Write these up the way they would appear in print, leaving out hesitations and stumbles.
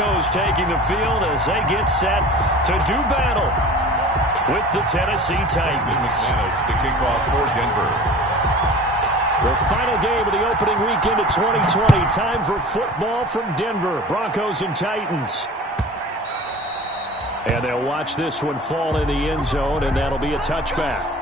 Broncos taking the field as they get set to do battle with the Tennessee Titans. To kick off for Denver. The final game of the opening weekend of 2020. Time for football from Denver. Broncos and Titans. And they'll watch this one fall in the end zone, and that'll be a touchback.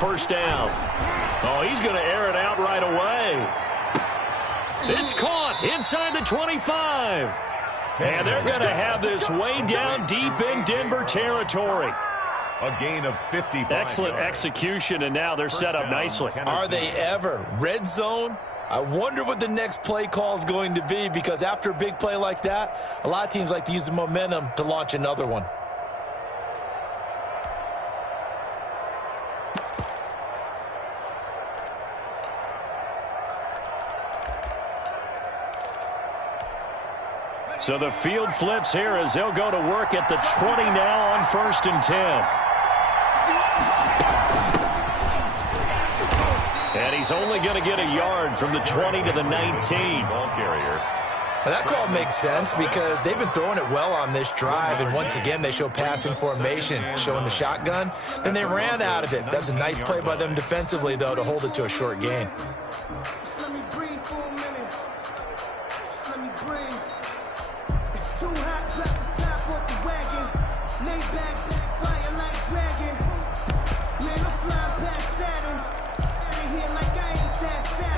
First down. Oh, he's going to air it out right away. It's caught inside the 25. And they're going to have this way down deep in Denver territory. A gain of 55 Excellent yards. Execution, and now they're set up nicely. Are they ever? Red zone? I wonder what the next play call is going to be, because after a big play like that, a lot of teams like to use the momentum to launch another one. So the field flips here as they'll go to work at the 20 now on 1st and 10. And he's only going to get a yard from the 20 to the 19. Ball carrier. Well, that call makes sense because they've been throwing it well on this drive, and once again they show passing formation, showing the shotgun. Then they ran out of it. That's a nice play by them defensively, though, to hold it to a short gain.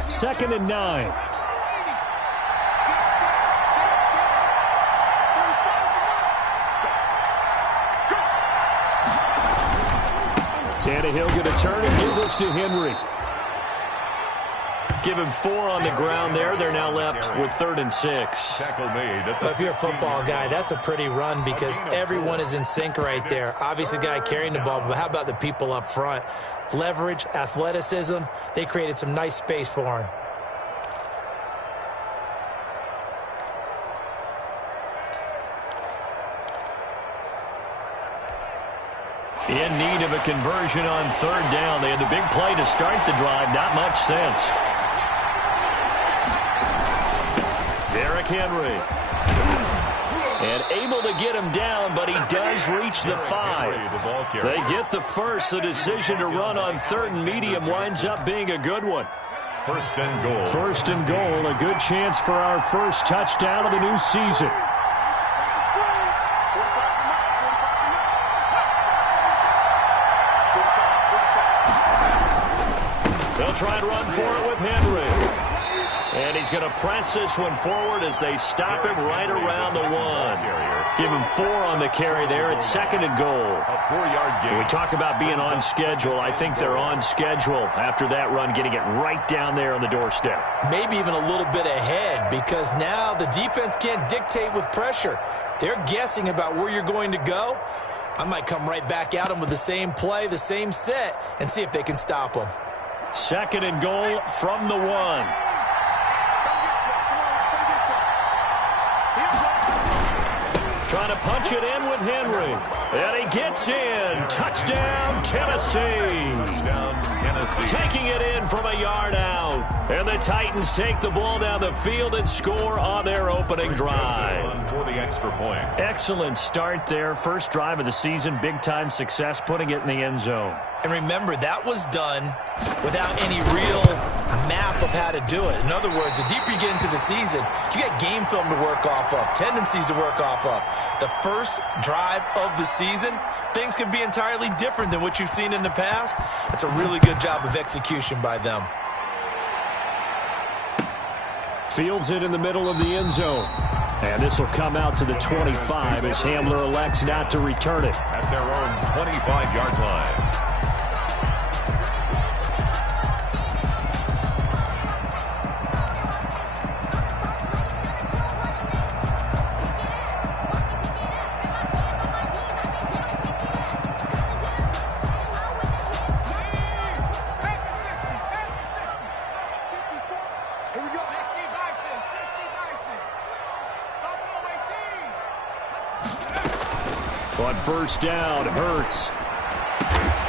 Second and 9. Tannehill going to turn and give this to Henry. Give him 4 on the ground there. They're now left with 3rd and 6. Tackle made. Well, if you're a football guy, that's a pretty run because everyone is in sync right there. Obviously, the guy carrying the ball, but how about the people up front? Leverage, athleticism, they created some nice space for him. In need of a conversion on 3rd down. They had the big play to start the drive. Not much sense. Derrick Henry. And able to get him down, but he does reach the 5. They get the first. The decision to run on 3rd and medium winds up being a good one. 1st and goal. 1st and goal. A good chance for our first touchdown of the new season. They'll try and run for it with Henry. And he's going to press this one forward as they stop him right around the 1. Give him 4 on the carry there. It's 2nd and goal. A 4-yard gain. When we talk about being on schedule, I think they're on schedule after that run, getting it right down there on the doorstep. Maybe even a little bit ahead because now the defense can't dictate with pressure. They're guessing about where you're going to go. I might come right back at them with the same play, the same set, and see if they can stop them. 2nd and goal from the 1. Trying to punch it in with Henry. And he gets in. Touchdown, Tennessee. Touchdown, Tennessee. Taking it in from a yard out. And the Titans take the ball down the field and score on their opening drive. For the extra point. Excellent start there. First drive of the season. Big-time success putting it in the end zone. And remember, that was done without any real map of how to do it. In other words, the deeper you get into the season, you got game film to work off of, tendencies to work off of. The first drive of the season, things can be entirely different than what you've seen in the past. It's a really good job of execution by them. Fields it in the middle of the end zone. And this will come out to the 25 as Hamler elects not to return it. At their own 25-yard line. On first down, Hurts.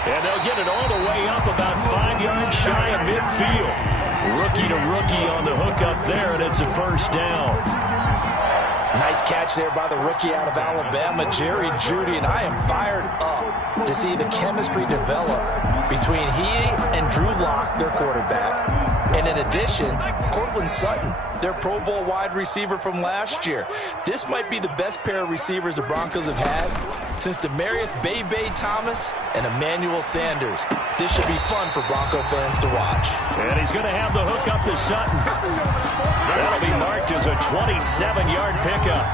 And they'll get it all the way up about 5 yards shy of midfield. Rookie to rookie on the hook up there, and it's a first down. Nice catch there by the rookie out of Alabama, Jerry Jeudy, and I am fired up to see the chemistry develop between he and Drew Lock, their quarterback. And in addition, Cortland Sutton, their Pro Bowl wide receiver from last year. This might be the best pair of receivers the Broncos have had since Demaryius Bebe Thomas and Emmanuel Sanders. This should be fun for Bronco fans to watch. And he's going to have the hook up to Sutton. That'll be marked as a 27-yard pickup.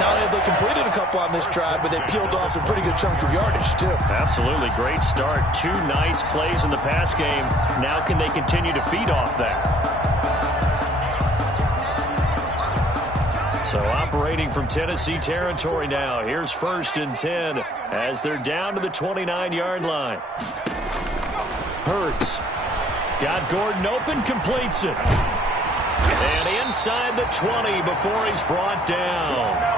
Now, they completed a couple on this drive, but they peeled off some pretty good chunks of yardage, too. Absolutely. Great start. 2 nice plays in the pass game. Now can they continue to feed off that? So operating from Tennessee territory now. Here's 1st and 10 as they're down to the 29-yard line. Hurts. Got Gordon open, completes it. And inside the 20 before he's brought down.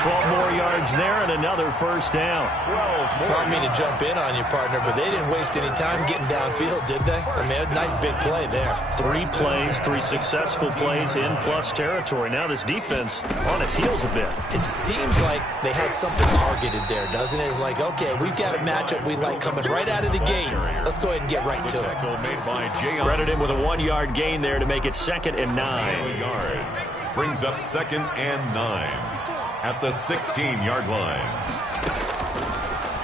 12 more yards there and another first down. I don't mean to jump in on you, partner, but they didn't waste any time getting downfield, did they? I mean, a nice big play there. 3 plays, 3 successful plays in plus territory. Now this defense on its heels a bit. It seems like they had something targeted there, doesn't it? It's like, okay, we've got a matchup we like coming right out of the gate. Let's go ahead and get right to it. Credit him with a 1-yard gain there to make it 2nd and 9. Brings up 2nd and 9 at the 16-yard line.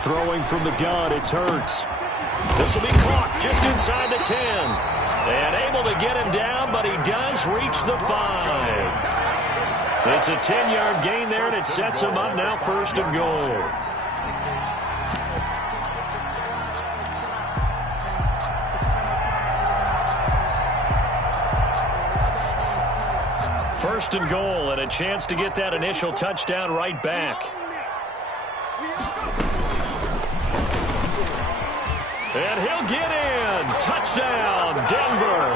Throwing from the gun, it's Hurts. This will be caught just inside the 10. And able to get him down, but he does reach the 5. It's a 10-yard gain there, and it sets him up now 1st and goal. First and goal, and a chance to get that initial touchdown right back. And he'll get in. Touchdown, Denver.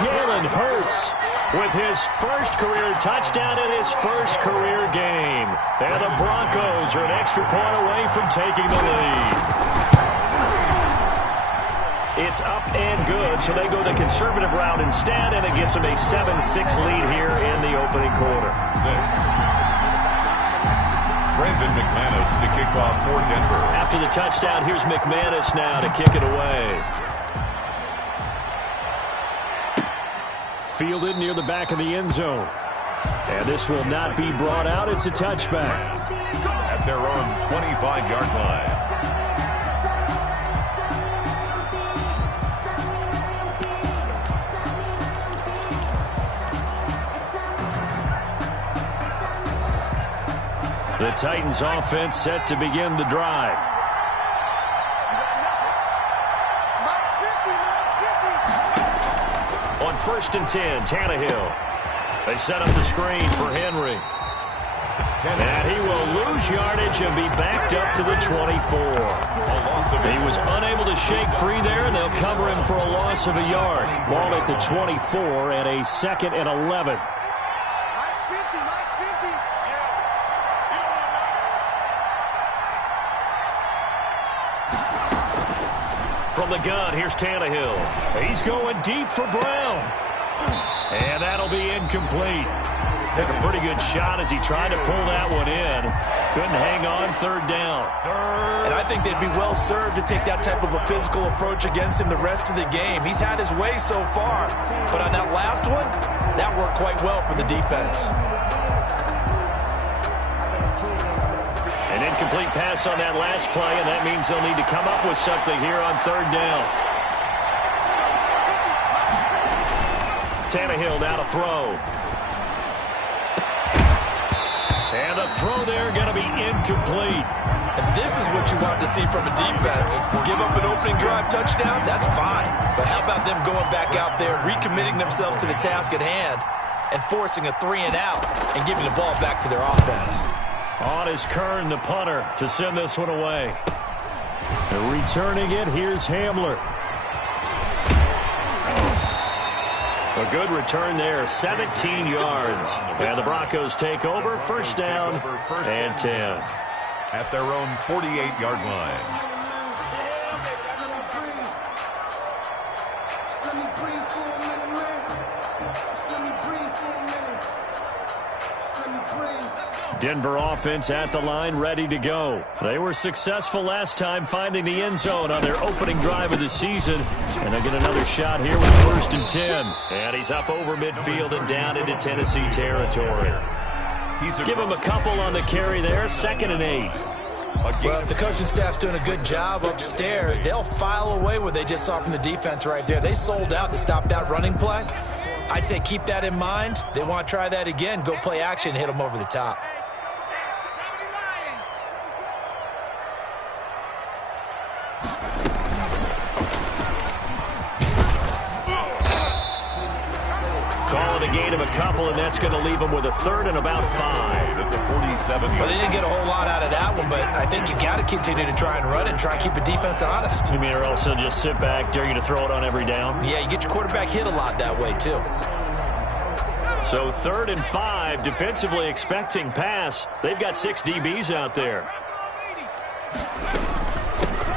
Jalen Hurts with his first career touchdown in his first career game. And the Broncos are an extra point away from taking the lead. It's up and good, so they go the conservative route instead, and it gets them a 7-6 lead here in the opening quarter. 6. Brandon McManus to kick off for Denver. After the touchdown, here's McManus now to kick it away. Fielded near the back of the end zone. And this will not be brought out. It's a touchback. At their own 25-yard line. The Titans offense set to begin the drive. On 1st and 10, Tannehill. They set up the screen for Henry. And he will lose yardage and be backed up to the 24. He was unable to shake free there, and they'll cover him for a loss of a yard. Ball at the 24 and a 2nd and 11. From the gun, here's Tannehill. He's going deep for Brown. And that'll be incomplete. Took a pretty good shot as he tried to pull that one in. Couldn't hang on 3rd down. And I think they'd be well served to take that type of a physical approach against him the rest of the game. He's had his way so far. But on that last one, that worked quite well for the defense. An incomplete pass on that last play, and that means they'll need to come up with something here on 3rd down. Tannehill now to throw. And the throw there going to be incomplete. And this is what you want to see from a defense. Give up an opening drive touchdown, that's fine. But how about them going back out there, recommitting themselves to the task at hand, and forcing a 3-and-out and giving the ball back to their offense. On is Kern, the punter, to send this one away. And returning it, here's Hamler. A good return there, 17 yards. And the Broncos take over, 1st down and 10. at their own 48-yard line. Denver offense at the line, ready to go. They were successful last time finding the end zone on their opening drive of the season. And they'll get another shot here with 1st and 10. And he's up over midfield and down into Tennessee territory. Give him a couple on the carry there, 2nd and 8. Well, if the coaching staff's doing a good job upstairs, they'll file away what they just saw from the defense right there. They sold out to stop that running play. I'd say keep that in mind. They want to try that again. Go play action, hit them over the top. Call it a gain of a couple, and that's going to leave them with a 3rd and about 5. At the 47. Well, they didn't get a whole lot out of that one, but I think you got to continue to try and run it and try and keep the defense honest. You mean or else they'll just sit back, dare you to throw it on every down? Yeah, you get your quarterback hit a lot that way, too. So 3rd and 5, defensively expecting pass. They've got 6 DBs out there.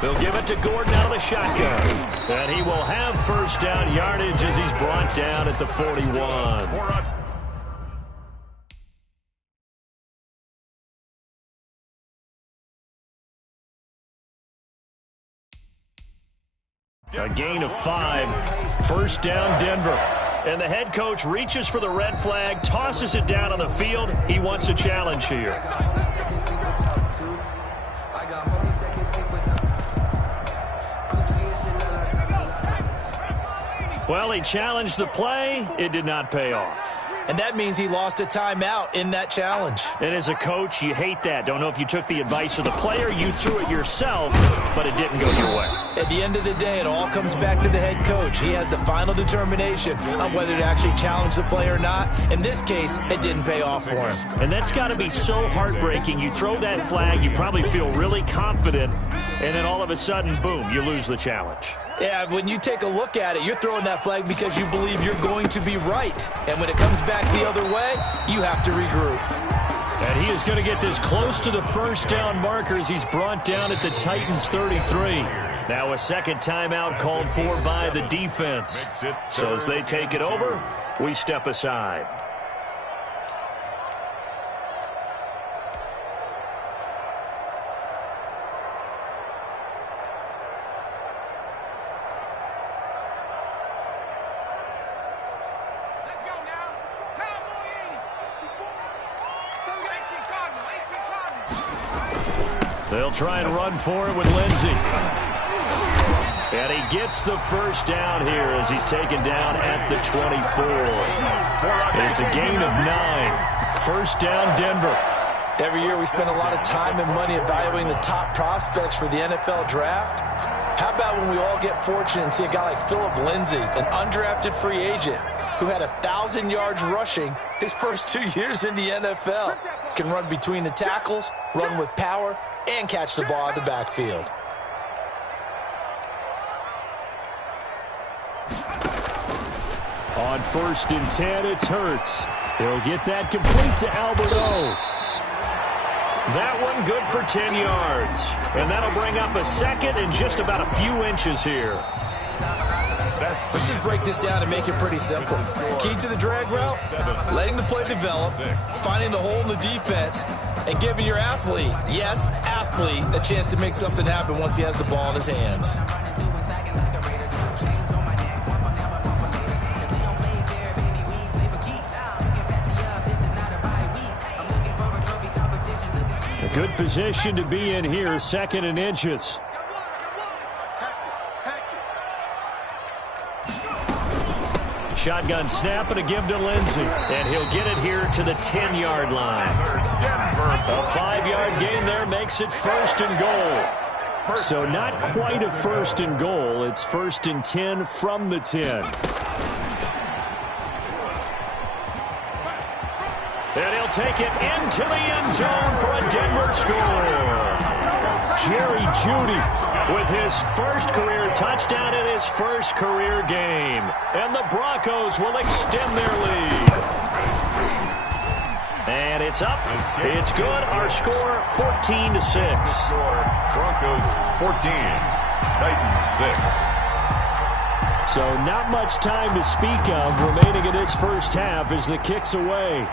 They'll give it to Gordon out of the shotgun. And he will have 1st down yardage as he's brought down at the 41. A gain of 5. 1st down, Denver. And the head coach reaches for the red flag, tosses it down on the field. He wants a challenge here. Well, he challenged the play. It did not pay off. And that means he lost a timeout in that challenge. And as a coach, you hate that. Don't know if you took the advice of the player, you threw it yourself, but it didn't go your way. At the end of the day, it all comes back to the head coach. He has the final determination on whether to actually challenge the play or not. In this case, it didn't pay off for him. And that's got to be so heartbreaking. You throw that flag, you probably feel really confident, and then all of a sudden, boom, you lose the challenge. Yeah, when you take a look at it, you're throwing that flag because you believe you're going to be right. And when it comes back the other way, you have to regroup. And he is going to get this close to the 1st down markers. He's brought down at the Titans 33. Now a 2nd timeout called for by the defense. So as they take it over, we step aside. They'll try and run for it with Lindsey. And he gets the 1st down here as he's taken down at the 24. It's a gain of 9. 1st down, Denver. Every year we spend a lot of time and money evaluating the top prospects for the NFL draft. How about when we all get fortunate and see a guy like Phillip Lindsay, an undrafted free agent who had 1,000 yards rushing his first 2 years in the NFL. Can run between the tackles, run with power, and catch the ball out of the backfield. On 1st and 10, it's Hurts. He'll get that complete to Alberto. That one good for 10 yards. And that'll bring up a 2nd and just about a few inches here. Let's just break this down and make it pretty simple. Key to the drag route, letting the play develop, finding the hole in the defense, and giving your athlete, yes, athlete, a chance to make something happen once he has the ball in his hands. A good position to be in here, 2nd and inches. Shotgun snap and a give to Lindsey. And he'll get it here to the 10-yard line. A 5-yard gain there makes it 1st and goal. So not quite a 1st and goal. It's 1st and 10 from the 10. And he'll take it into the end zone for a Denver score. Jerry Jeudy with his first career touchdown in his first career game. And the Broncos will extend their lead. And it's up. It's good. Our score, 14-6. Broncos 14, Titans 6. So not much time to speak of remaining in this first half as the kick's away.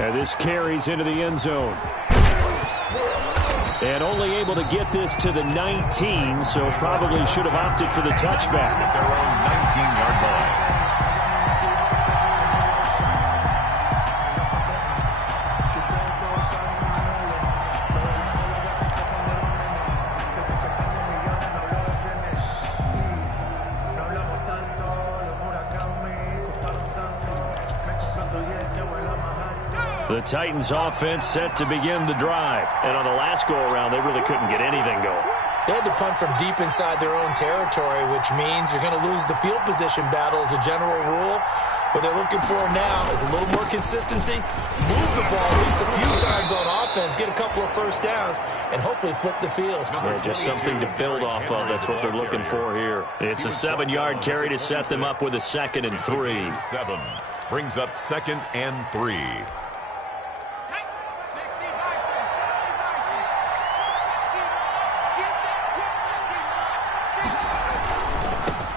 And this carries into the end zone. And only able to get this to the 19, so probably should have opted for the touchback. At their own 19-yard line. The Titans offense set to begin the drive. And on the last go-around, they really couldn't get anything going. They had to punt from deep inside their own territory, which means you're going to lose the field position battle as a general rule. What they're looking for now is a little more consistency, move the ball at least a few times on offense, get a couple of first downs, and hopefully flip the field. Yeah, just something to build off of. That's what they're looking for here. It's a 7-yard carry to set them up with a 2nd and 3. 7 brings up 2nd and 3.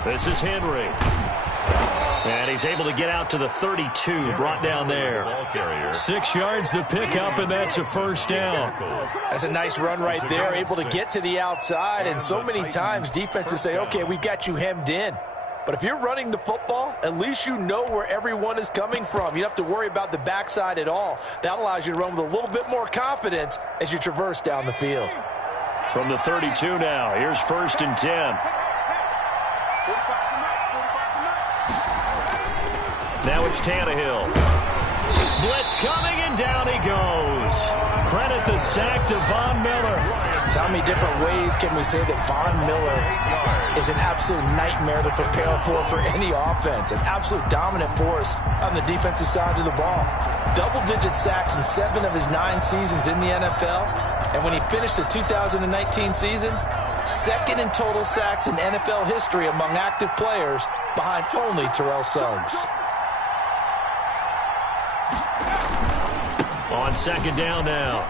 This is Henry. And he's able to get out to the 32, brought down there. 6 yards the pickup, and that's a first down. That's a nice run right there, able to get to the outside. And so many times defenses say, okay, we've got you hemmed in. But if you're running the football, at least you know where everyone is coming from. You don't have to worry about the backside at all. That allows you to run with a little bit more confidence as you traverse down the field. From the 32 now, here's 1st and 10. Now it's Tannehill. Blitz coming, and down he goes. Credit the sack to Von Miller. So how many different ways can we say that Von Miller is an absolute nightmare to prepare for any offense? An absolute dominant force on the defensive side of the ball. Double-digit sacks in 7 of his 9 seasons in the NFL. And when he finished the 2019 season, 2nd in total sacks in NFL history among active players, behind only Terrell Suggs. On 2nd down now,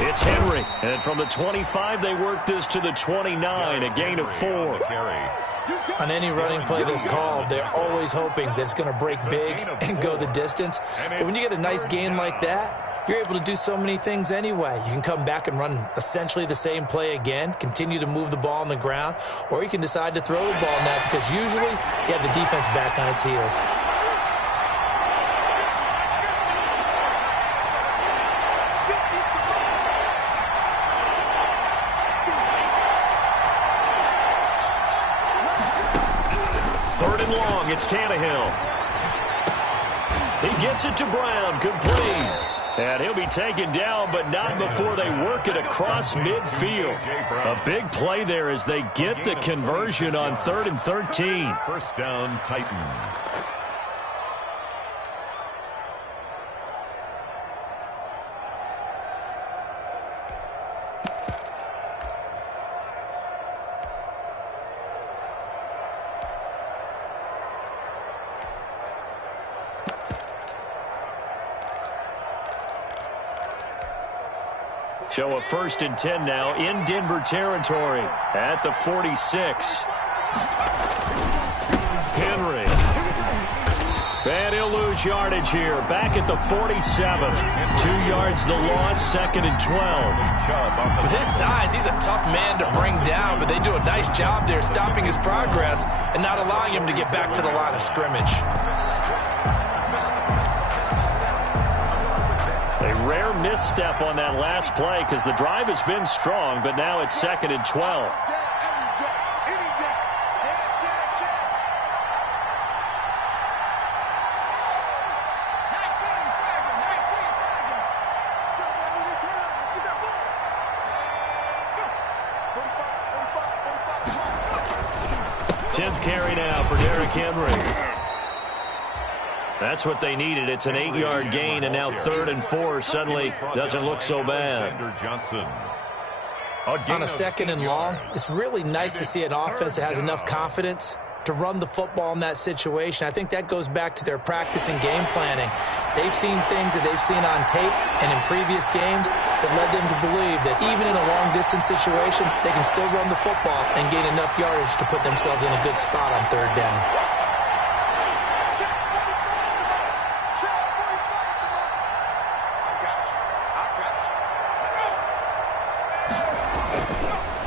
it's Henry. And from the 25, they work this to the 29, a gain of 4. On any running play that's called, they're always hoping that it's going to break big and go the distance. But when you get a nice gain like that, you're able to do so many things anyway. You can come back and run essentially the same play again, continue to move the ball on the ground, or you can decide to throw the ball now because usually you have the defense back on its heels. It's Tannehill. He gets it to Brown, complete. And he'll be taken down, but not before they work it across midfield. A big play there as they get the conversion on 3rd and 13. First down, Titans. So a 1st and 10 now in Denver territory at the 46. Henry. And he'll lose yardage here. Back at the 47. 2 yards the loss, 2nd and 12. With his size, he's a tough man to bring down, but they do a nice job there stopping his progress and not allowing him to get back to the line of scrimmage. Rare misstep on that last play because the drive has been strong, but now it's 2nd and 12. Tenth carry now for Derrick Henry. That's what they needed. It's an 8-yard gain, and now 3rd and 4 suddenly doesn't look so bad. On a 2nd and long, it's really nice to see an offense that has enough confidence to run the football in that situation. I think that goes back to their practice and game planning. They've seen things that they've seen on tape and in previous games that led them to believe that even in a long-distance situation, they can still run the football and gain enough yardage to put themselves in a good spot on third down.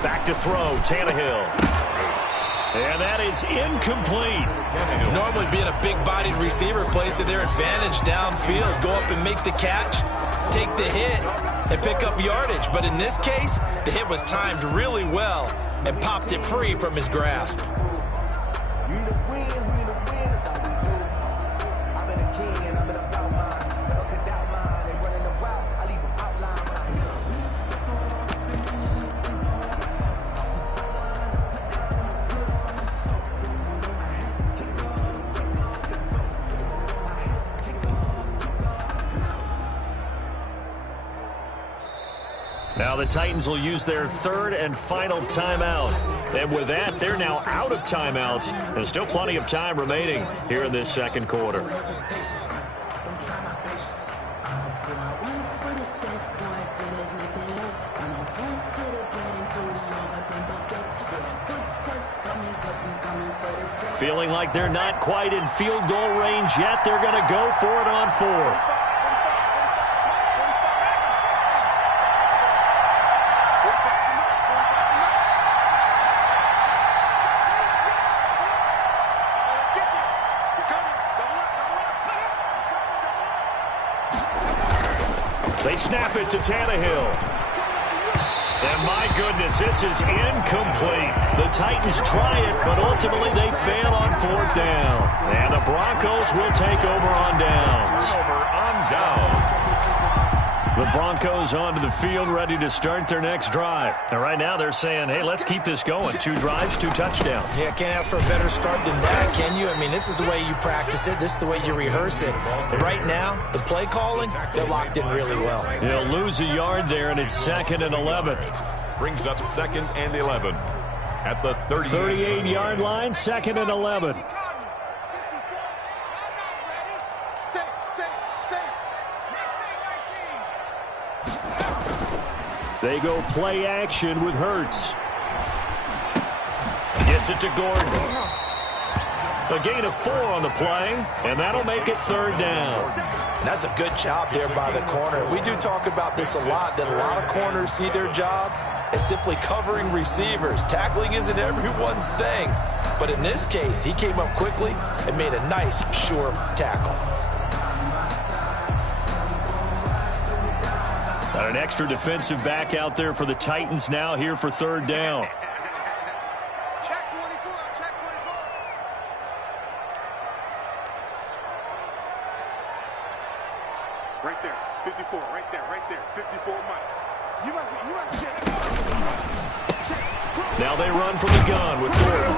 Back to throw, Tannehill. And that is incomplete. Normally being a big-bodied receiver plays to their advantage downfield. Go up and make the catch, take the hit, and pick up yardage. But in this case, the hit was timed really well and popped it free from his grasp. Now the Titans will use their third and final timeout. And with that, they're now out of timeouts. There's still plenty of time remaining here in this second quarter. Feeling like they're not quite in field goal range yet. They're going to go for it on fourth. They snap it to Tannehill. And my goodness, this is incomplete. The Titans try it, but ultimately they fail on fourth down. And the Broncos will take over on downs. The Broncos onto the field, ready to start their next drive. And right now they're saying, hey, let's keep this going. 2 drives, 2 touchdowns. Yeah, can't ask for a better start than that, can you? I mean, this is the way you practice it. This is the way you rehearse it. But right now, the play calling, they're locked in really well. He'll lose a yard there, and it's 2nd and 11. Brings up 2nd and 11 at the 38-yard line, 2nd and 11. They go play action with Hurts. Gets it to Gordon. A gain of 4 on the play, and that'll make it 3rd down. That's a good job there by the corner. We do talk about this a lot, that a lot of corners see their job as simply covering receivers. Tackling isn't everyone's thing. But in this case, he came up quickly and made a nice, sure tackle. Got an extra defensive back out there for the Titans now here for 3rd down. Check 24, check 24. Right there, 54, right there, 54, Mike. You must get it. Now they run from the gun with Gordon.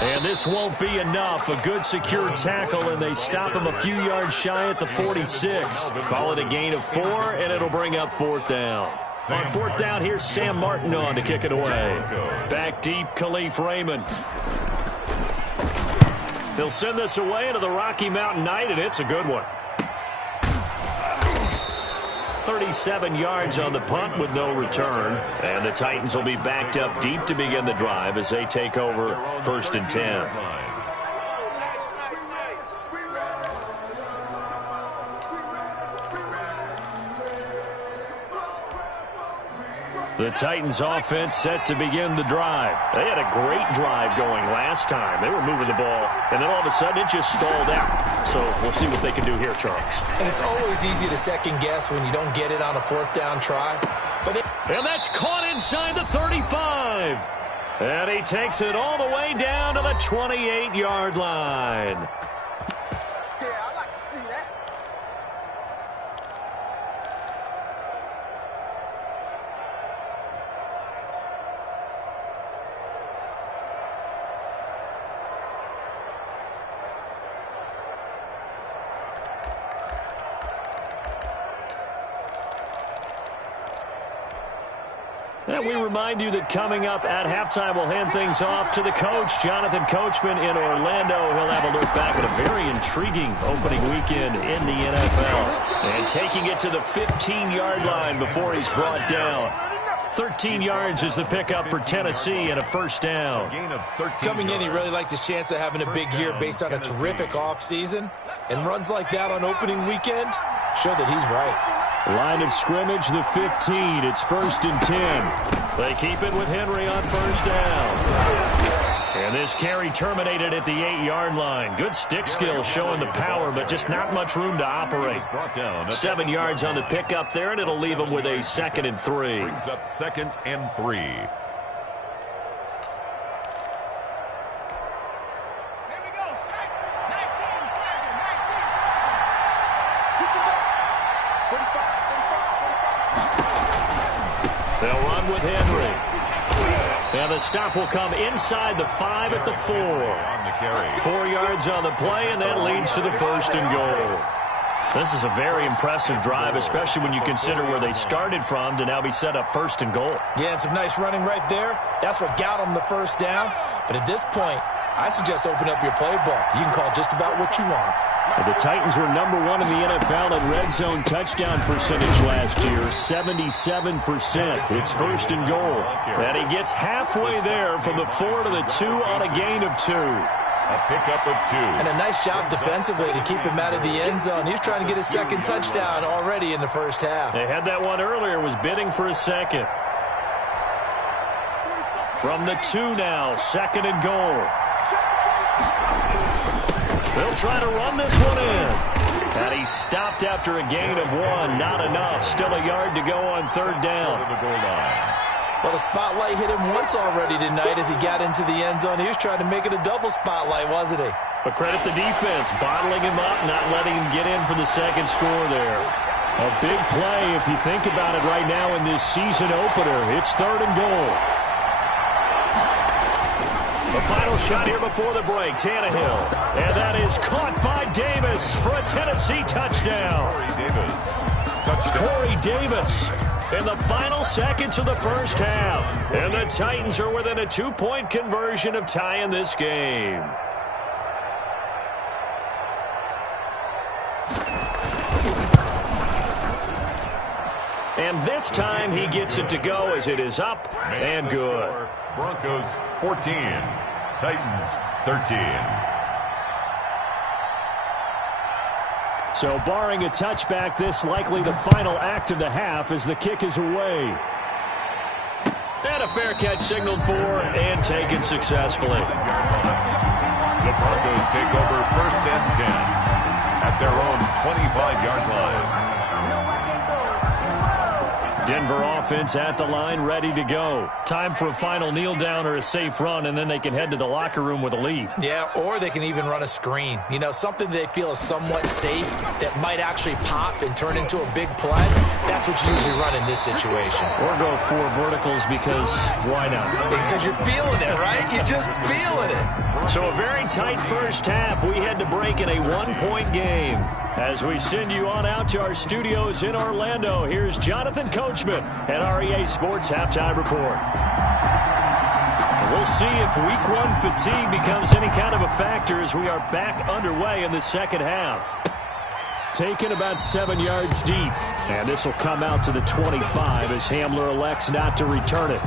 And this won't be enough. A good secure tackle, and they stop him a few yards shy at the 46. Call it a gain of 4, and it'll bring up 4th down. On 4th down, here's Sam Martin on to kick it away. Back deep, Khalif Raymond. He'll send this away into the Rocky Mountain Night, and it's a good one. 37 yards on the punt with no return. And the Titans will be backed up deep to begin the drive as they take over 1st and 10. The Titans offense set to begin the drive. They had a great drive going last time. They were moving the ball, and then all of a sudden it just stalled out. So we'll see what they can do here, Charles. And it's always easy to second guess when you don't get it on a 4th down try. And that's caught inside the 35. And he takes it all the way down to the 28-yard line. And we remind you that coming up at halftime, we'll hand things off to the coach, Jonathan Coachman in Orlando. He'll have a look back at a very intriguing opening weekend in the NFL. And taking it to the 15-yard line before he's brought down. 13 yards is the pickup for Tennessee and a first down. Coming in, he really liked his chance of having a big year based on a terrific offseason. And runs like that on opening weekend show that he's right. Line of scrimmage, the 15. It's 1st and 10. They keep it with Henry on first down. And this carry terminated at the 8-yard line. Good stick skill showing the power, but just not much room to operate. 7 yards on the pickup there, and it'll leave him with a 2nd and 3. Brings up 2nd and 3. They'll run with Henry. And the stop will come inside the 5 at the 4. 4 yards on the play, and that leads to the 1st and goal. This is a very impressive drive, especially when you consider where they started from to now be set up 1st and goal. Yeah, and some nice running right there. That's what got them the first down. But at this point, I suggest open up your playbook. You can call just about what you want. The Titans were number 1 in the NFL in red zone touchdown percentage last year, 77%. It's 1st and goal. And he gets halfway there from the 4 to the 2 on a gain of 2. A pickup of 2. And a nice job defensively to keep him out of the end zone. He was trying to get his 2nd touchdown already in the first half. They had that one earlier, was bidding for a 2nd. From the 2 now, 2nd and goal. They'll try to run this one in. And he stopped after a gain of 1. Not enough. Still a yard to go on 3rd down. Well, the spotlight hit him once already tonight as he got into the end zone. He was trying to make it a double spotlight, wasn't he? But credit the defense, bottling him up, not letting him get in for the 2nd score there. A big play if you think about it right now in this season opener. It's 3rd and goal. The final shot here before the break, Tannehill. And that is caught by Davis for a Tennessee touchdown. Corey Davis in the final seconds of the first half. And the Titans are within a 2-point conversion of tying this game. And this time he gets it to go as it is up and good. Broncos 14, Titans 13. So barring a touchback, this likely the final act of the half as the kick is away. And a fair catch signaled for and taken successfully. The Broncos take over 1st and 10 at their own 25-yard line. Denver offense at the line, ready to go. Time for a final kneel down or a safe run, and then they can head to the locker room with a lead. Yeah, or they can even run a screen. You know, something they feel is somewhat safe that might actually pop and turn into a big play. That's what you usually run in this situation. Or go 4 verticals because why not? Because you're feeling it, right? You're just feeling it. So a very tight first half. We had to break in a 1-point game. As we send you on out to our studios in Orlando, here's Jonathan Coachman at REA Sports Halftime Report. We'll see if Week 1 fatigue becomes any kind of a factor as we are back underway in the second half. Taken about 7 yards deep, and this will come out to the 25 as Hamler elects not to return it.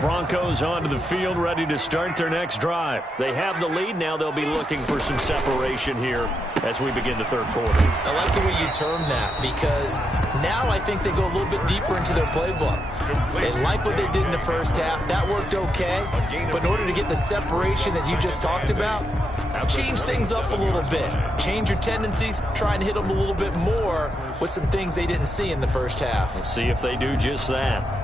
Broncos onto the field, ready to start their next drive. They have the lead. Now they'll be looking for some separation here as we begin the 3rd quarter. I like the way you term that because now I think they go a little bit deeper into their playbook. They like what they did in the first half. That worked okay. But in order to get the separation that you just talked about, change things up a little bit. Change your tendencies. Try and hit them a little bit more with some things they didn't see in the first half. Let's see if they do just that.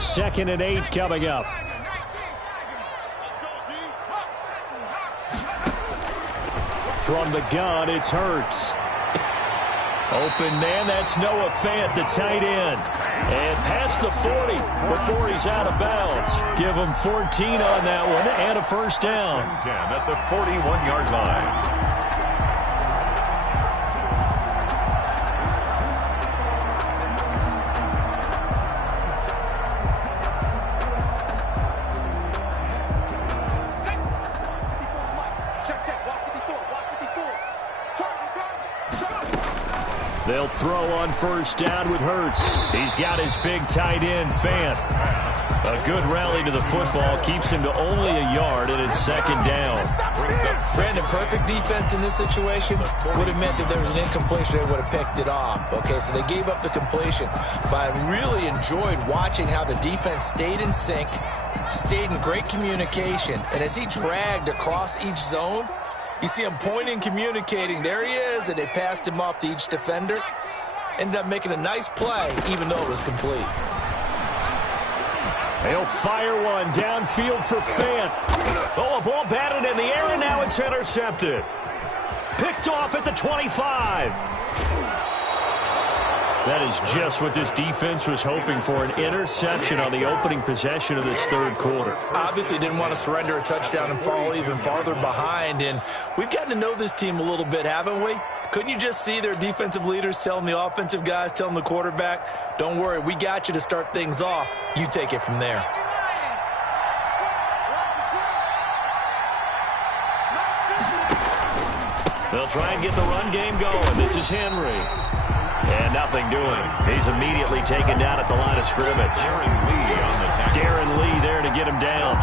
Second and 8 coming up. From the gun, it's Hurts. Open man, that's Noah Fant, the tight end. And past the 40 before he's out of bounds. Give him 14 on that one and a first down. 10 at the 41-yard line. They'll throw on first down with Hurts. He's got his big tight end, Fant. A good rally to the football keeps him to only a yard, and it's second down. Brandon, perfect defense in this situation would have meant that there was an incompletion. They would have picked it off. Okay, so they gave up the completion. But I really enjoyed watching how the defense stayed in sync, stayed in great communication. And as he dragged across each zone, you see him pointing, communicating. There he is, and they passed him off to each defender. Ended up making a nice play, even though it was complete. He'll fire one downfield for Fant. Oh, a ball batted in the air, and now it's intercepted. Picked off at the 25. That is just what this defense was hoping for, an interception on the opening possession of this third quarter. Obviously didn't want to surrender a touchdown and fall even farther behind, and we've gotten to know this team a little bit, haven't we? Couldn't you just see their defensive leaders telling the offensive guys, telling the quarterback, don't worry, we got you to start things off. You take it from there. They'll try and get the run game going. This is Henry. And nothing doing. He's immediately taken down at the line of scrimmage. Darren Lee there to get him down.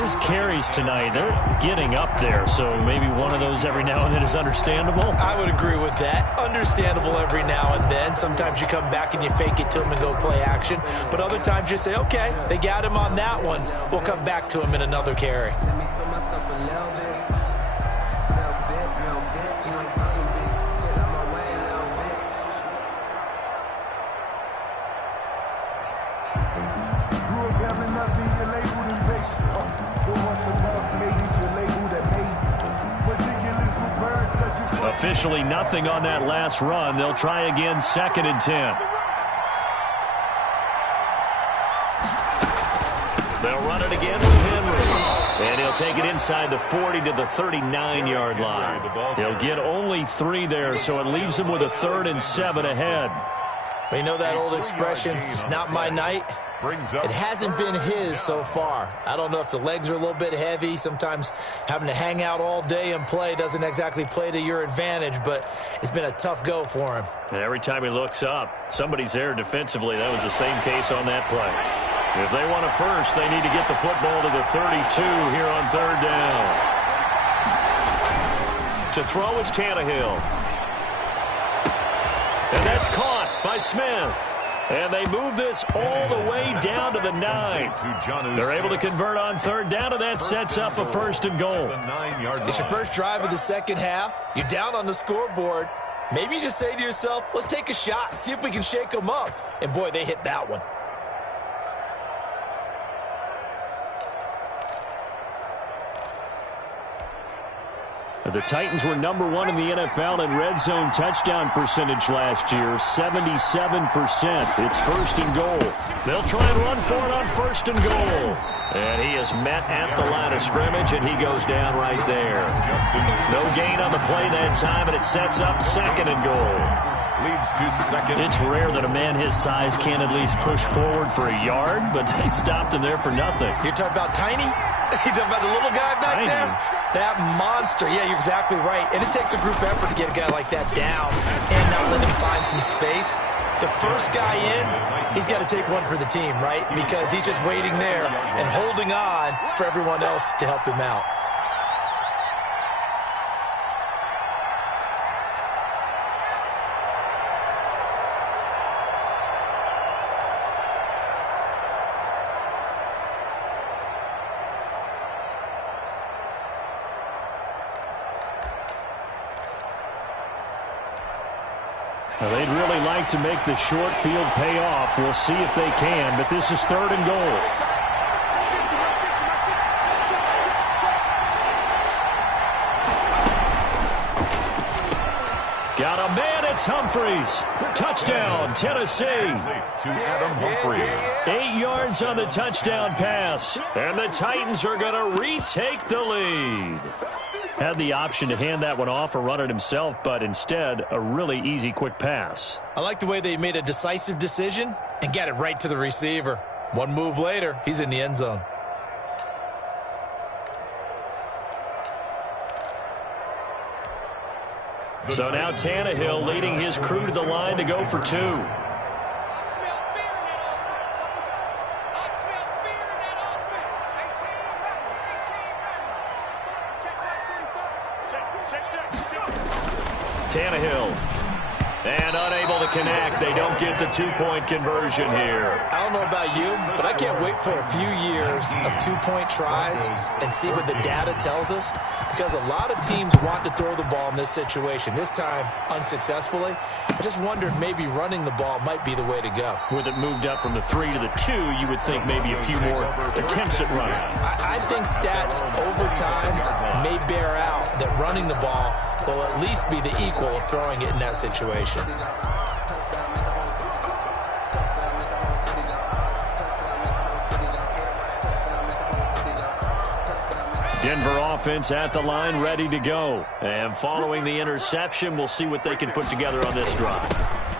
His carries tonight, they're getting up there, so maybe one of those every now and then is understandable. I would agree with that. Understandable every now and then. Sometimes you come back and you fake it to him and go play action. But other times you say, okay, they got him on that one. We'll come back to him in another carry. Officially nothing on that last run. They'll try again, 2nd and 10. They'll run it again with Henry. And he'll take it inside the 40 to the 39-yard line. He'll get only 3 there, so it leaves him with a 3rd and 7 ahead. Well, you know that old expression, it's not my night? It hasn't been his so far. I don't know if the legs are a little bit heavy. Sometimes having to hang out all day and play doesn't exactly play to your advantage, but it's been a tough go for him. And every time he looks up, somebody's there defensively. That was the same case on that play. If they want a first, they need to get the football to the 32 here on 3rd down. To throw is Tannehill. And that's caught by Smith. And they move this all the way down to the 9. They're able to convert on 3rd down, and that sets up a 1st and goal. It's your first drive of the second half. You're down on the scoreboard. Maybe you just say to yourself, let's take a shot, see if we can shake them up. And, boy, they hit that one. The Titans were number 1 in the NFL in red zone touchdown percentage last year, 77%. It's 1st and goal. They'll try and run for it on 1st and goal. And he is met at the line of scrimmage, and he goes down right there. No gain on the play that time, and it sets up 2nd and goal. Leads to 2nd. It's rare that a man his size can at least push forward for a yard, but they stopped him there for nothing. You're talking about Tiny? You're talking about the little guy back Tiny. there? That monster. Yeah, you're exactly right. And it takes a group effort to get a guy like that down and not let him find some space. The first guy in, he's got to take one for the team, right? Because he's just waiting there and holding on for everyone else to help him out. They'd really like to make the short field pay off. We'll see if they can, but this is 3rd and goal. Got a man, it's Humphries. Touchdown, Tennessee. To Adam Humphries. 8 yards on the touchdown pass. And the Titans are going to retake the lead. Had the option to hand that one off or run it himself, but instead, a really easy, quick pass. I like the way they made a decisive decision and got it right to the receiver. One move later, he's in the end zone. So now Tannehill leading his crew to the line to go for 2. Tannehill. And unable to connect. They don't get the 2-point conversion here. I don't know about you, but I can't wait for a few years of 2-point tries and see what the data tells us, because a lot of teams want to throw the ball in this situation. This time, unsuccessfully. I just wonder if maybe running the ball might be the way to go. With it moved up from the 3 to the 2, you would think maybe a few more attempts at running. I think stats over time may bear out that running the ball will at least be the equal of throwing it in that situation. Denver offense at the line, ready to go. And following the interception, we'll see what they can put together on this drive.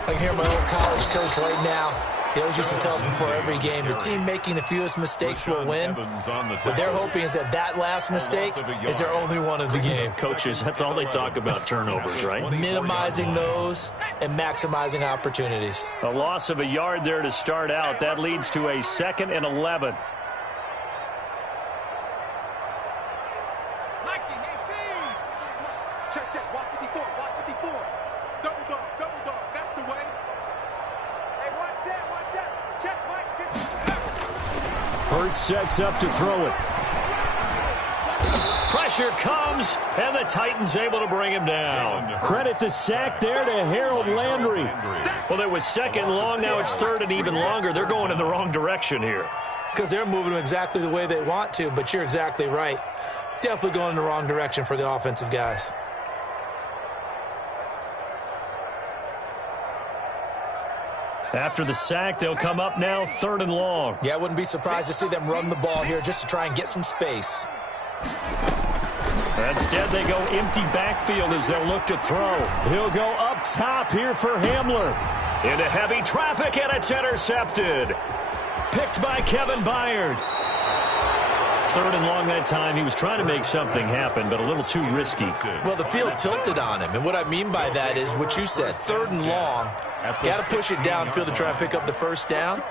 I can hear my old college coach right now. He always used to tell us before every game, the team making the fewest mistakes will win. What they're hoping is that last mistake is their only one of the game. Coaches, that's all they talk about, turnovers, right? Minimizing those and maximizing opportunities. A loss of a yard there to start out. That leads to a 2nd and 11. Check. Watch 54. Watch 54. Double dog. That's the way. Hey, watch that. Check, Mike. 50. Hurts sets up to throw it. Pressure comes, and the Titans able to bring him down. Credit the sack there to Harold Landry. Well, it was 2nd and long. Now it's 3rd and even longer. They're going in the wrong direction here. Because they're moving them exactly the way they want to, but you're exactly right. Definitely going in the wrong direction for the offensive guys. After the sack, they'll come up now 3rd and long. Yeah, I wouldn't be surprised to see them run the ball here just to try and get some space. Instead, they go empty backfield as they'll look to throw. He'll go up top here for Hamler. Into heavy traffic, and it's intercepted. Picked by Kevin Byard. 3rd and long that time. He was trying to make something happen, but a little too risky. Well, the field tilted on him, and what I mean by that is what you said. 3rd and long. Got to push it downfield to try and pick up the first down.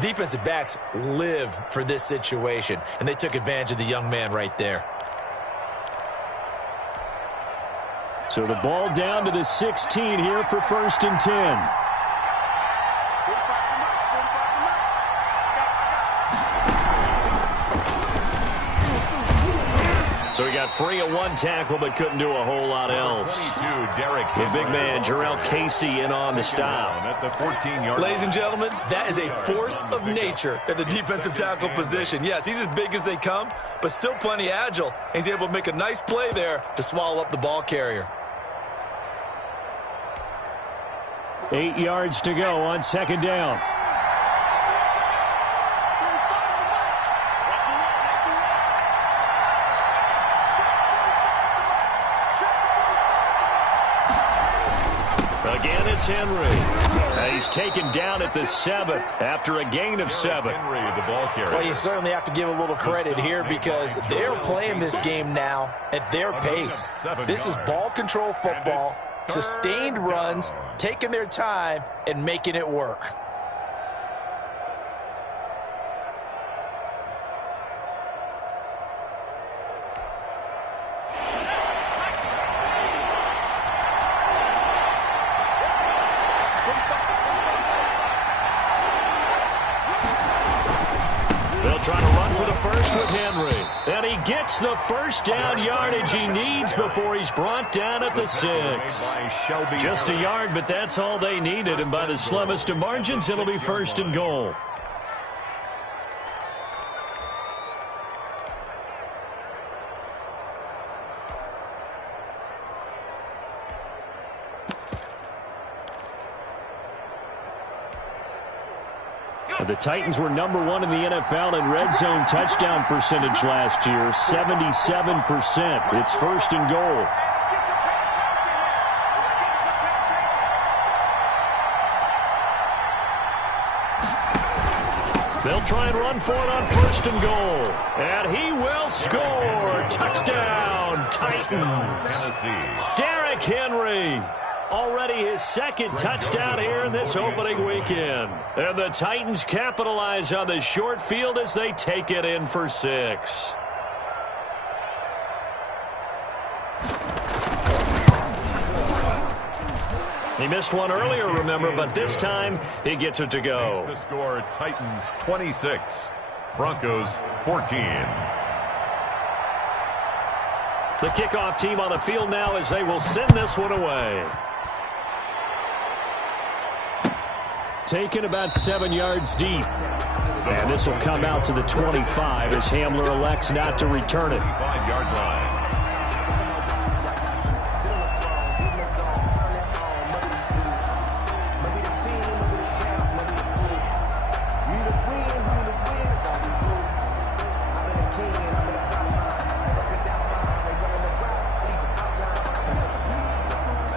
Defensive backs live for this situation, and they took advantage of the young man right there. So the ball down to the 16 here for 1st and 10. So he got free of 1 tackle, but couldn't do a whole lot else. The big man, Jarrell Casey, in on the stop. At the 14-yard Ladies and gentlemen, that is a force of nature at the defensive tackle position. Yes, he's as big as they come, but still plenty agile. He's able to make a nice play there to swallow up the ball carrier. 8 yards to go on 2nd down. Again, it's Henry. He's taken down at the 7 after a gain of 7. Henry, the ball carrier. Well, you certainly have to give a little credit here because they're playing this game now at their pace. This is ball control football, sustained runs, taking their time, and making it work. Trying to run for the first with Henry. And he gets the first down yardage he needs before he's brought down at the 6. Just a yard, but that's all they needed. And by the slimmest of margins, it'll be 1st and goal. The Titans were #1 in the NFL in red zone touchdown percentage last year, 77%. It's 1st and goal. They'll try and run for it on 1st and goal. And he will score. Touchdown, Titans. Derrick Henry. Already his 2nd touchdown here in this opening weekend. And the Titans capitalize on the short field as they take it in for 6. He missed one earlier, remember, but this time he gets it to go. The score, Titans 26, Broncos 14. The kickoff team on the field now as they will send this one away. Taken about 7 yards deep. And this will come out to the 25 as Hamler elects not to return it. 25-yard line.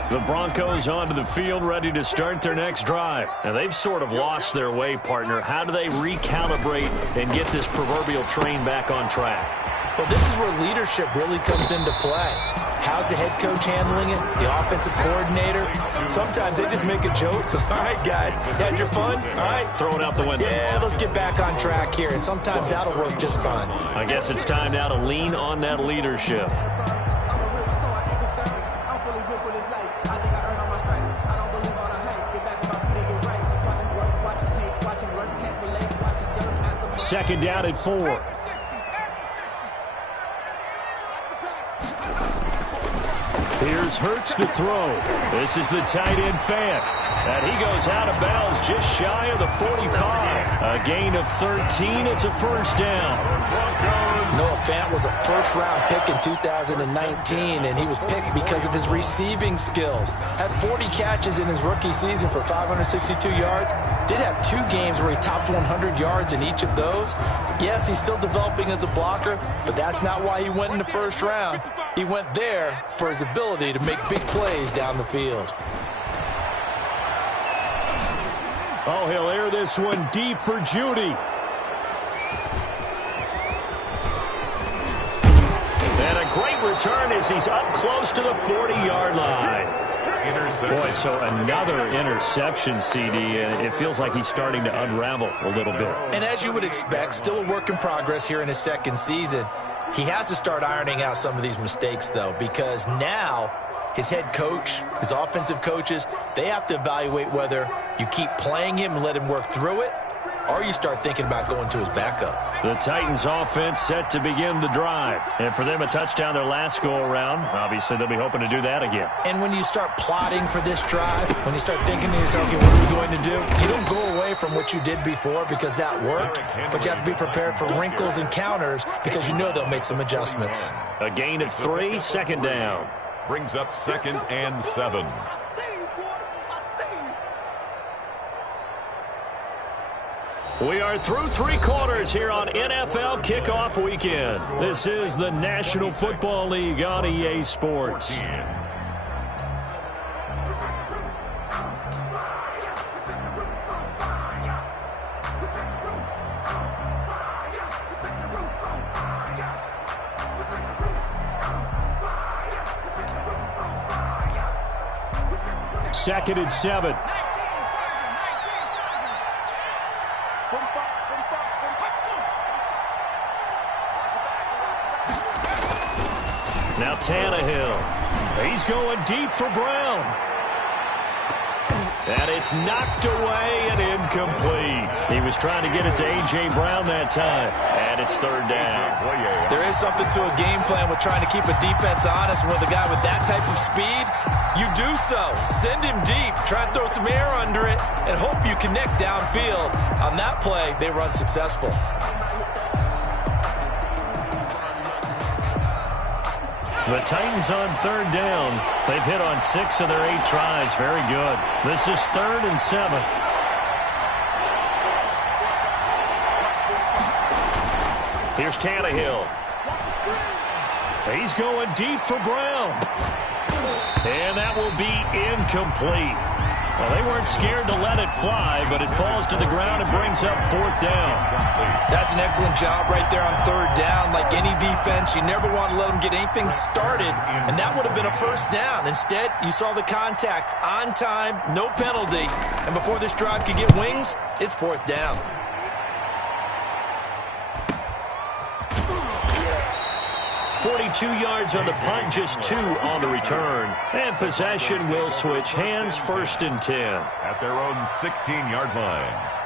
The Broncos onto the field, ready to start their next drive. Now, they've sort of lost their way, partner. How do they recalibrate and get this proverbial train back on track? Well, this is where leadership really comes into play. How's the head coach handling it? The offensive coordinator? Sometimes they just make a joke. All right, guys, had your fun? All right. Throw it out the window. Yeah, let's get back on track here. And sometimes that'll work just fine. I guess it's time now to lean on that leadership. Second down at 4. Here's Hurts to throw. This is the tight end Fant. And he goes out of bounds just shy of the 45. A gain of 13. It's a 1st down. Noah Fant was a first-round pick in 2019, and he was picked because of his receiving skills. Had 40 catches in his rookie season for 562 yards. Did have 2 games where he topped 100 yards in each of those. Yes, he's still developing as a blocker, but that's not why he went in the 1st round. He went there for his ability to make big plays down the field. Oh, he'll air this one deep for Judy. And a great return as he's up close to the 40-yard line. Boy, so another interception, CD, and it feels like he's starting to unravel a little bit. And as you would expect, still a work in progress here in his 2nd season. He has to start ironing out some of these mistakes, though, because now his head coach, his offensive coaches, they have to evaluate whether you keep playing him and let him work through it, or you start thinking about going to his backup. The Titans offense set to begin the drive. And for them, a touchdown their last go-around. Obviously, they'll be hoping to do that again. And when you start plotting for this drive, when you start thinking to yourself, okay, what are we going to do? You don't go away from what you did before because that worked, but you have to be prepared for wrinkles and counters because you know they'll make some adjustments. A gain of 3, 2nd down. Brings up 2nd and 7. We are through 3 quarters here on NFL Kickoff Weekend. This is the National Football League on EA Sports. Second and 7. Now Tannehill. He's going deep for Brown. And it's knocked away and incomplete. He was trying to get it to A.J. Brown that time. And it's 3rd down. There is something to a game plan with trying to keep a defense honest. With a guy with that type of speed, you do so. Send him deep. Try and throw some air under it and hope you connect downfield. On that play, they run successful. The Titans on 3rd down. They've hit on 6 of their 8 tries. Very good. This is 3rd and 7. Here's Tannehill. He's going deep for Brown. And that will be incomplete. Well, they weren't scared to let it fly, but it falls to the ground and brings up 4th down. That's an excellent job right there on 3rd down. Like any defense, you never want to let them get anything started, and that would have been a 1st down. Instead, you saw the contact on time, no penalty, and before this drive could get wings, it's 4th down. 42 yards on the punt, just 2 on the return. And possession will switch hands, 1st and 10. At their own 16-yard line.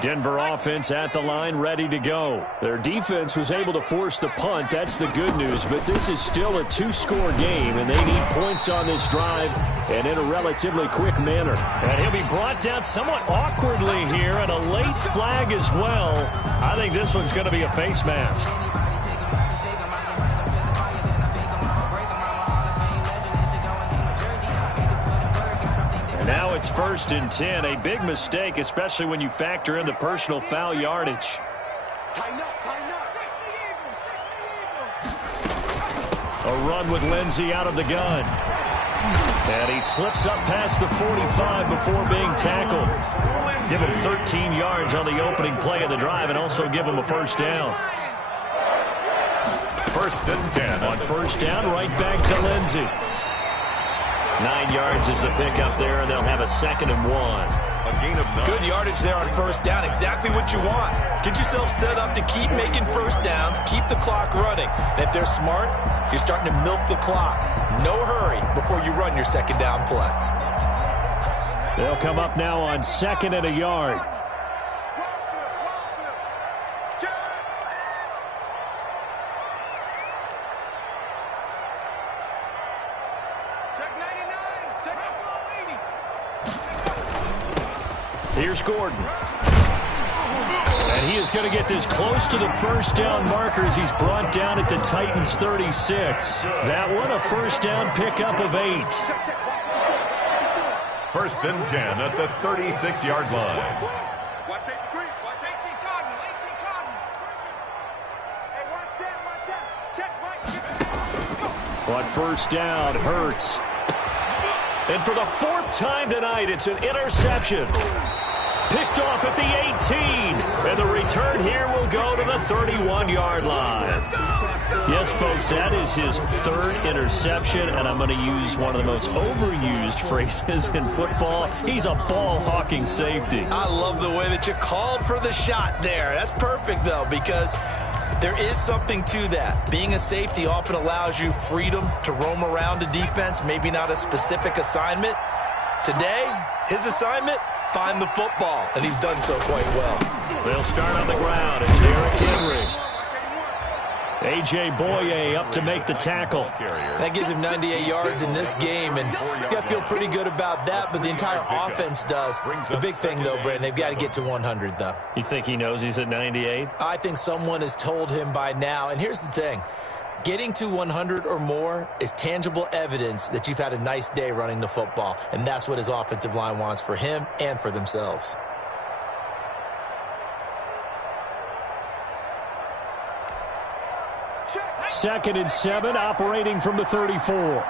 Denver offense at the line, ready to go. Their defense was able to force the punt. That's the good news, but this is still a 2-score game, and they need points on this drive and in a relatively quick manner. And he'll be brought down somewhat awkwardly here, and a late flag as well. I think this one's going to be a face mask. Now it's 1st and 10, a big mistake, especially when you factor in the personal foul yardage. A run with Lindsey out of the gun. And he slips up past the 45 before being tackled. Give him 13 yards on the opening play of the drive and also give him a 1st down. 1st and 10. On 1st down, right back to Lindsey. 9 yards is the pickup there, and they'll have a 2nd and 1. A gain of 9. Good yardage there on 1st down. Exactly what you want. Get yourself set up to keep making 1st downs, keep the clock running. And if they're smart, you're starting to milk the clock. No hurry before you run your 2nd down play. They'll come up now on 2nd and a yard. Here's Gordon. And he is going to get this close to the 1st down markers. He's brought down at the Titans 36. That one, a 1st down pickup of 8. 1st and 10 at the 36-yard line. Watch 8 degrees. Watch 18 Cotton. 18 Cotton. Hey, watch that. Check, Mike. On 1st down, Hurts. And for the 4th time tonight, it's an interception. Picked off at the 18. And the return here will go to the 31-yard line. Yes, folks, that is his 3rd interception, and I'm going to use one of the most overused phrases in football. He's a ball-hawking safety. I love the way that you called for the shot there. That's perfect, though, because there is something to that. Being a safety often allows you freedom to roam around a defense, maybe not a specific assignment. Today, his assignment, find the football, and he's done so quite well. They'll start on the ground. It's Derrick Henry. A.J. Boye up to make the tackle. That gives him 98 yards in this game, and he's got to feel pretty good about that, but the entire offense does. The big thing, though, Brandon, they've got to get to 100, though. You think he knows he's at 98? I think someone has told him by now, and here's the thing. Getting to 100 or more is tangible evidence that you've had a nice day running the football, and that's what his offensive line wants for him and for themselves. Second and 7, operating from the 34.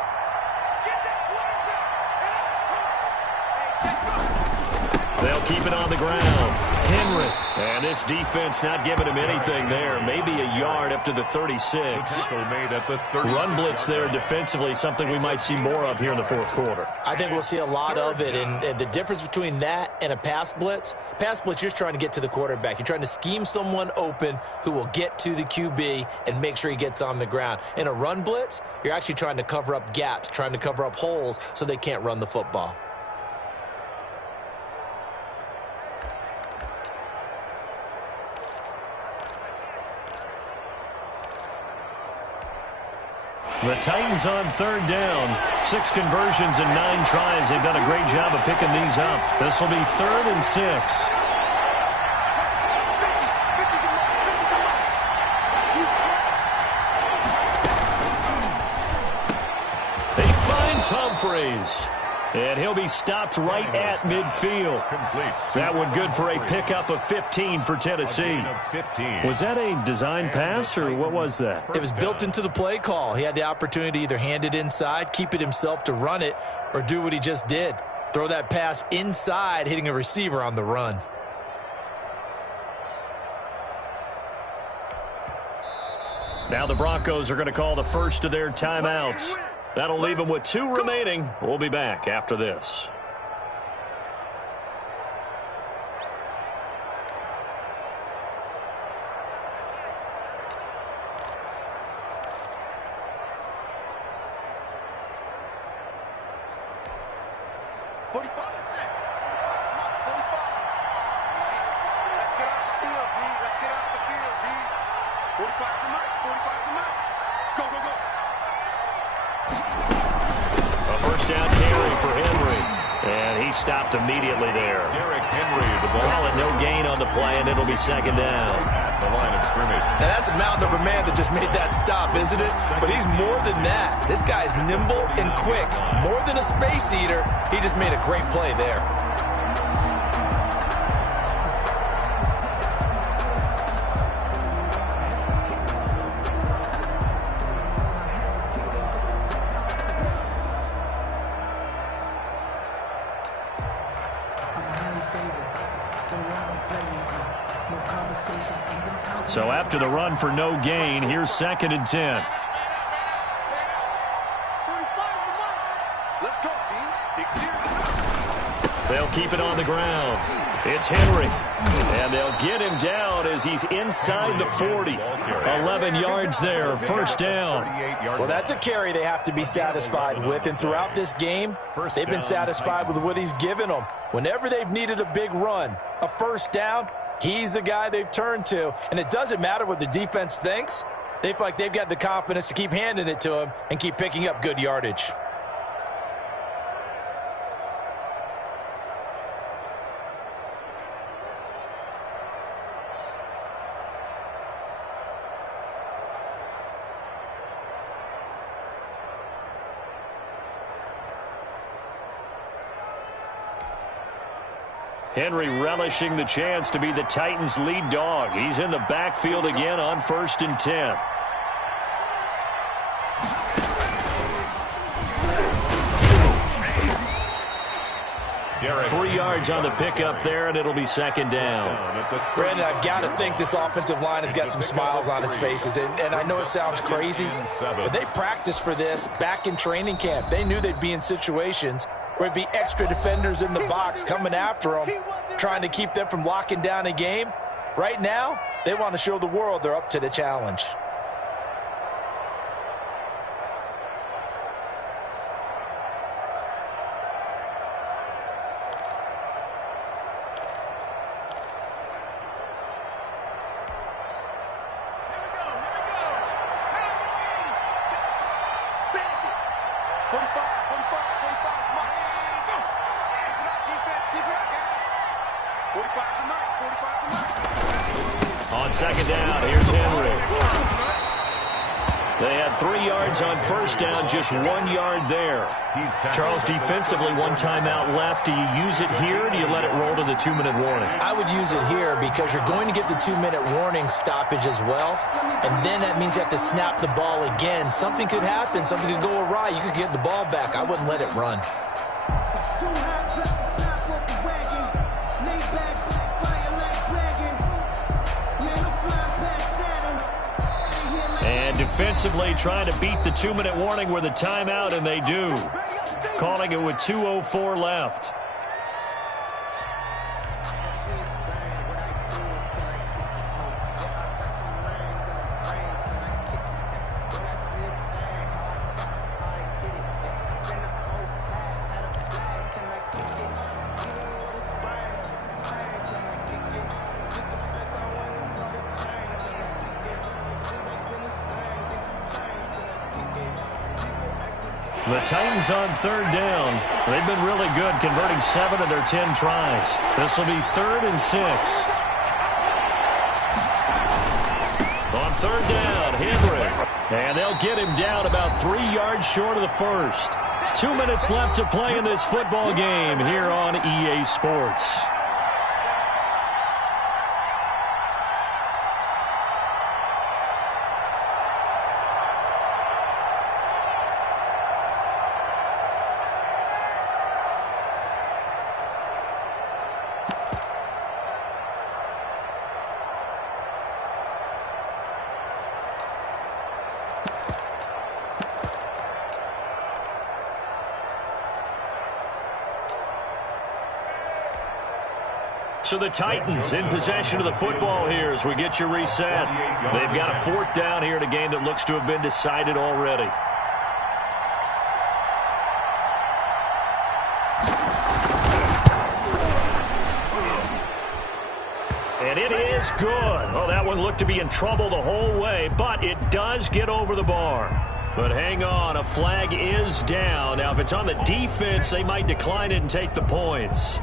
They'll keep it on the ground. Henry. And this defense not giving him anything there. Maybe a yard up to the 36. Made at the 36. Run blitz there defensively, something we might see more of here in the 4th quarter. I think we'll see a lot of it, and the difference between that and a pass blitz, you're just trying to get to the quarterback. You're trying to scheme someone open who will get to the QB and make sure he gets on the ground. In a run blitz, you're actually trying to cover up gaps, trying to cover up holes so they can't run the football. The Titans on 3rd down. 6 conversions and 9 tries. They've done a great job of picking these up. This will be 3rd and 6. It's Humphreys. And he'll be stopped right at midfield. That one good for a pickup of 15 for Tennessee. Was that a design pass, or what was that? It was built into the play call. He had the opportunity to either hand it inside, keep it himself to run it, or do what he just did. Throw that pass inside, hitting a receiver on the run. Now the Broncos are going to call the first of their timeouts. That'll leave them with 2 remaining. We'll be back after this. Stopped immediately there. Call it no gain on the play, and it'll be second down. The line of scrimmage. Now that's a mountain of a man that just made that stop, isn't it? But he's more than that. This guy's nimble and quick. More than a space eater. He just made a great play there. So after the run for no gain, here's 2nd and 10. They'll keep it on the ground. It's Henry. And they'll get him down as he's inside the 40. 11 yards there, first down. Well, that's a carry they have to be satisfied with. And throughout this game, they've been satisfied with what he's given them. Whenever they've needed a big run, a first down, he's the guy they've turned to. And it doesn't matter what the defense thinks. They feel like they've got the confidence to keep handing it to him and keep picking up good yardage. Henry relishing the chance to be the Titans' lead dog. He's in the backfield again on 1st and 10. Derek. 3 yards on the pickup there, and it'll be second down. Brandon, I've got to think this offensive line has got some smiles on its faces. And I know it sounds crazy, but they practiced for this back in training camp. They knew they'd be in situations where it'd be extra defenders in the box coming after them, trying to keep them from locking down a game. Right now, they want to show the world they're up to the challenge. On second down, here's Henry. They had 3 yards on first down, just 1 yard there. Charles, defensively, 1 timeout left. Do you use it here, or do you let it roll to the 2-minute warning? I would use it here because you're going to get the 2-minute warning stoppage as well. And then that means you have to snap the ball again. Something could happen. Something could go awry. You could get the ball back. I wouldn't let it run. And defensively trying to beat the 2-minute warning with a timeout, and they do. Calling it with 2:04 left. The Titans on 3rd down. They've been really good, converting 7 of their 10 tries. This will be 3rd and 6. On 3rd down, Henry. And they'll get him down about 3 yards short of the first. 2 minutes left to play in this football game here on EA Sports. So the Titans in possession of the football here as we get you reset. They've got a 4th down here in a game that looks to have been decided already. And it is good. Oh, that one looked to be in trouble the whole way, but it does get over the bar. But hang on, a flag is down. Now, if it's on the defense, they might decline it and take the points.